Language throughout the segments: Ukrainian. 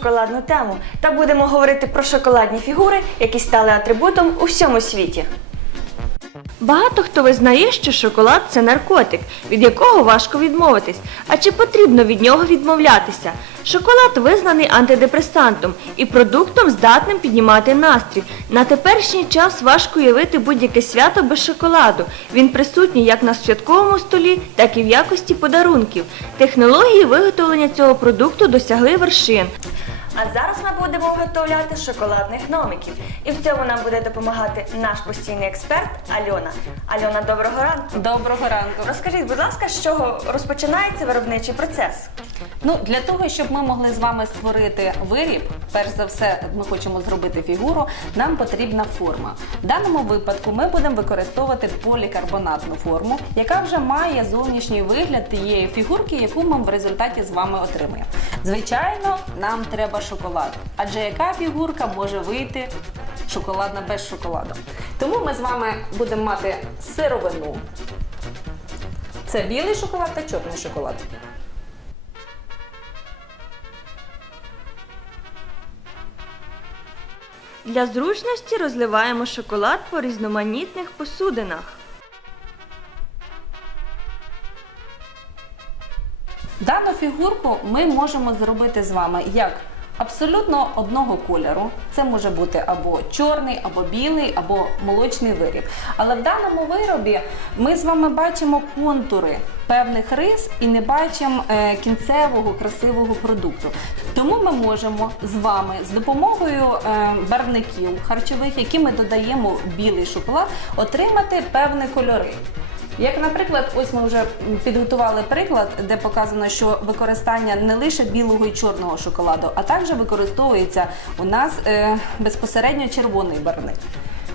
шоколадну тему та будемо говорити про шоколадні фігури, які стали атрибутом у всьому світі. Багато хто визнає, що шоколад це наркотик, від якого важко відмовитись. А чи потрібно від нього відмовлятися? Шоколад визнаний антидепресантом і продуктом, здатним піднімати настрій. На теперішній час важко уявити будь-яке свято без шоколаду. Він присутній як на святковому столі, так і в якості подарунків. Технології виготовлення цього продукту досягли вершин. А зараз ми будемо виготовляти шоколадних гномиків. І в цьому нам буде допомагати наш постійний експерт Альона. Альона, доброго ранку. Доброго ранку. Розкажіть, будь ласка, з чого розпочинається виробничий процес? Ну для того, щоб ми могли з вами створити виріб, перш за все, ми хочемо зробити фігуру. Нам потрібна форма. В даному випадку ми будемо використовувати полікарбонатну форму, яка вже має зовнішній вигляд тієї фігурки, яку ми в результаті з вами отримаємо. Звичайно, нам треба шоколад, адже яка фігурка може вийти шоколадна без шоколаду. Тому ми з вами будемо мати сировину. Це білий шоколад та чорний шоколад. Для зручності розливаємо шоколад по різноманітних посудинах. Дану фігурку ми можемо зробити з вами як абсолютно одного кольору. Це може бути або чорний, або білий, або молочний виріб. Але в даному виробі ми з вами бачимо контури певних рис і не бачимо е, кінцевого красивого продукту. Тому ми можемо з вами з допомогою е, барвників харчових, які ми додаємо білий шоколад, отримати певні кольори. Як, наприклад, ось ми вже підготували приклад, де показано, що використання не лише білого і чорного шоколаду, а також використовується у нас е, безпосередньо червоний барник.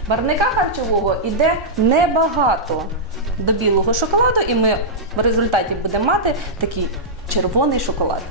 Барника харчового йде небагато до білого шоколаду, і ми в результаті будемо мати такий червоний шоколад.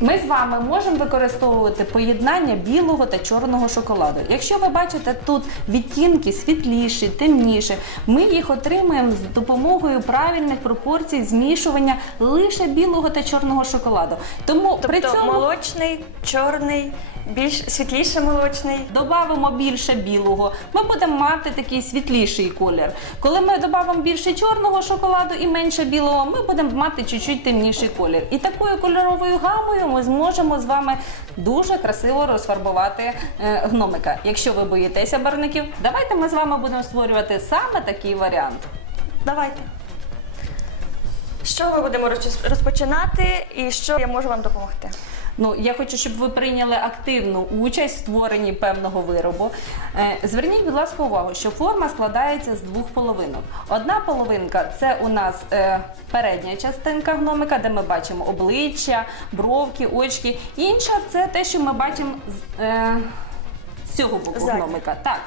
Ми з вами можемо використовувати поєднання білого та чорного шоколаду. Якщо ви бачите тут відтінки світліші, темніші, ми їх отримуємо з допомогою правильних пропорцій змішування лише білого та чорного шоколаду. Тому при Тобто цьому молочний, чорний, більш світліше молочний. Добавимо більше білого, ми будемо мати такий світліший колір. Коли ми додамо більше чорного шоколаду і менше білого, ми будемо мати чуть-чуть темніший колір. І такою кольоровою гамою ми зможемо з вами дуже красиво розфарбувати е, гномика. Якщо ви боїтеся барників, давайте ми з вами будемо створювати саме такий варіант. Давайте. З чого ми будемо розпочинати і що я можу вам допомогти? Ну, я хочу, щоб ви прийняли активну участь в створенні певного виробу. Е, Зверніть, будь ласка, увагу, що форма складається з двох половинок. Одна половинка це у нас е, передня частинка гномика, де ми бачимо обличчя, бровки, очки. Інша це те, що ми бачимо е, з цього боку Ззаді. гномика. Так.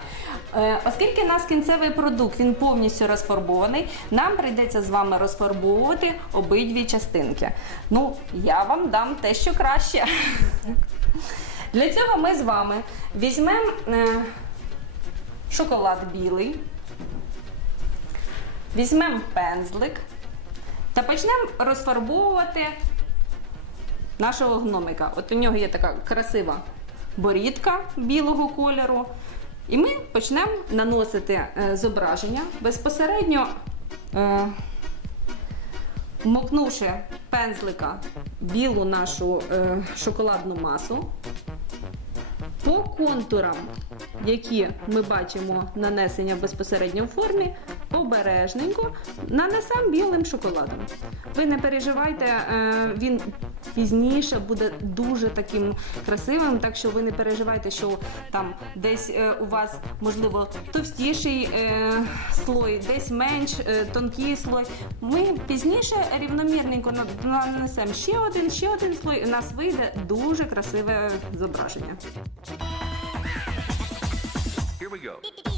Е, Оскільки у нас кінцевий продукт він повністю розфарбований, нам прийдеться з вами розфарбовувати обидві частинки. Ну, я вам дам те, що краще. Для цього ми з вами візьмемо е, шоколад білий, візьмемо пензлик та почнемо розфарбовувати нашого гномика. От у нього є така красива борідка білого кольору. І ми почнемо наносити е, зображення безпосередньо е, вмокнувши пензлика білу нашу е, шоколадну масу. По контурам, які ми бачимо нанесення безпосередньо в формі, обережненько нанесемо білим шоколадом. Ви не переживайте, е, він пізніше буде дуже таким красивим, так що ви не переживайте, що там десь е, у вас можливо товстіший е, слой, десь менш тонкий слой. Ми пізніше рівномірненько нанесемо ще один, ще один слой, і у нас вийде дуже красиве зображення. Here we go.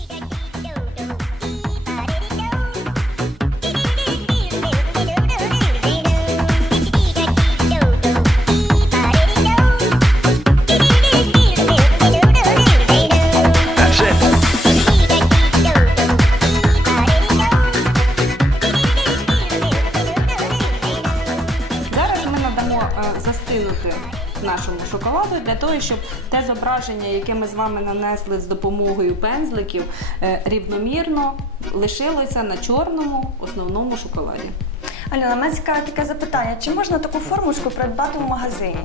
Для того, щоб те зображення, яке ми з вами нанесли з допомогою пензликів, е, рівномірно лишилося на чорному основному шоколаді. Альона, мене цікаве таке запитання: чи можна таку формушку придбати в магазині?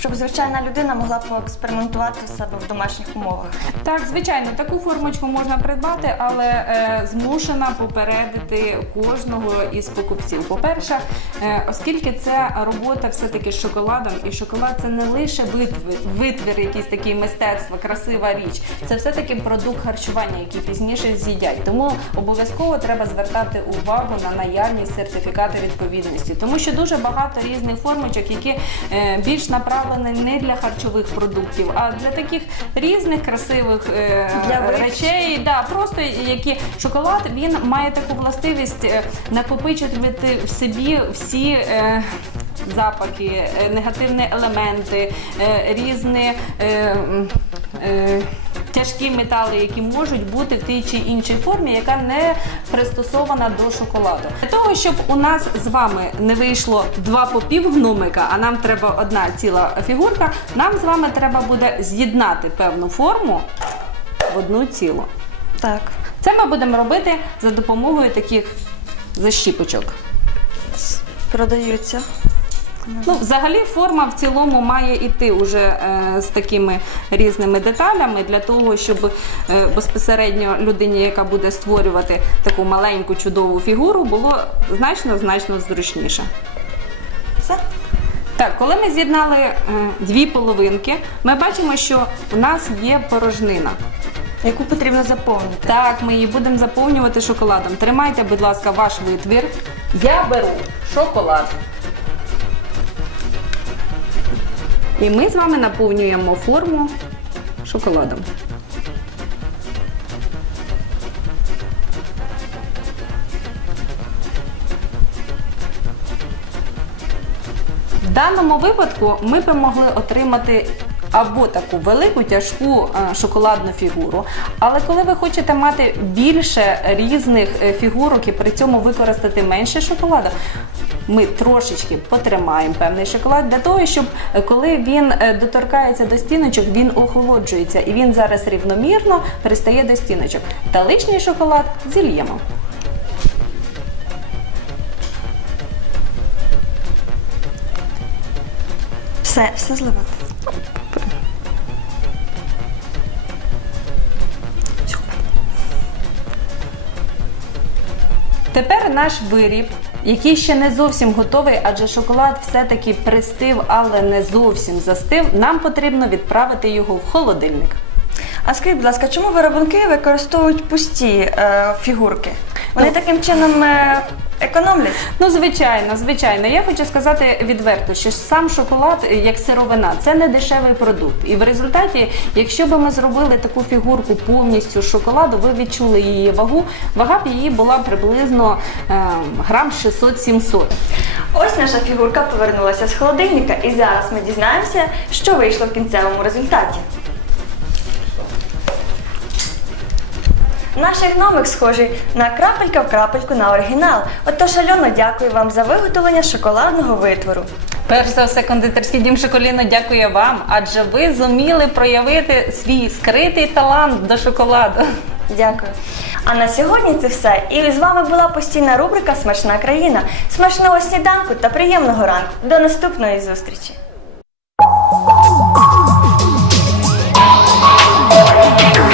Щоб звичайна людина могла поекспериментувати себе в домашніх умовах. Так, звичайно, таку формочку можна придбати, але е, змушена попередити кожного із покупців. По-перше, е, оскільки це робота все-таки з шоколадом, і шоколад це не лише витвір, витвір, якийсь такий мистецтво, красива річ. Це все-таки продукт харчування, який пізніше з'їдять. Тому обов'язково треба звертати увагу на наявність сертифікату відповідності, тому що дуже багато різних формочок, які е, більш направлені не для харчових продуктів, а для таких різних красивих е, Для речей. Да, просто які шоколад він має таку властивість е, накопичувати в собі всі. Е, Запахи, е, негативні елементи, е, різні е, тяжкі метали, які можуть бути в тій чи іншій формі, яка не пристосована до шоколаду. Для того, щоб у нас з вами не вийшло два по пів гномика, а нам треба одна ціла фігурка, нам з вами треба буде з'єднати певну форму в одну цілу. Так. Це ми будемо робити за допомогою таких защіпочок. Продаються. Ну, взагалі форма в цілому має йти уже е, з такими різними деталями для того, щоб е, безпосередньо людині, яка буде створювати таку маленьку чудову фігуру, було значно значно зручніше. Все? Так, коли ми з'єднали е, дві половинки, ми бачимо, що у нас є порожнина. Яку потрібно заповнити. Так, ми її будемо заповнювати шоколадом. Тримайте, будь ласка, ваш витвір. Я беру шоколад. І ми з вами наповнюємо форму шоколадом. В даному випадку ми б могли отримати або таку велику тяжку е, шоколадну фігуру. Але коли ви хочете мати більше різних е, фігурок і при цьому використати менше шоколаду, ми трошечки потримаємо певний шоколад для того, щоб е, коли він е, доторкається до стіночок, він охолоджується і він зараз рівномірно пристає до стіночок. Та лишній шоколад зільємо. Все, все зливати. Тепер наш виріб, який ще не зовсім готовий, адже шоколад все-таки пристив, але не зовсім застив. Нам потрібно відправити його в холодильник. А скажіть, будь ласка, чому виробники використовують пусті е, фігурки? Вони таким чином е, економлять? Ну, звичайно, звичайно. Я хочу сказати відверто, що сам шоколад, е, як сировина, це не дешевий продукт. І в результаті, якщо б ми зробили таку фігурку повністю з шоколаду, ви відчули її вагу. Вага б її була приблизно е, грам 600-700. Ось наша фігурка повернулася з холодильника, і зараз ми дізнаємося, що вийшло в кінцевому результаті. Наш гномик схожий на крапелька в крапельку на оригінал. Отож, Альона, дякую вам за виготовлення шоколадного витвору. Перш за все, кондитерський дім Шоколіно дякує вам, адже ви зуміли проявити свій скритий талант до шоколаду. Дякую. А на сьогодні це все. І з вами була постійна рубрика Смачна країна. Смачного сніданку та приємного ранку. До наступної зустрічі!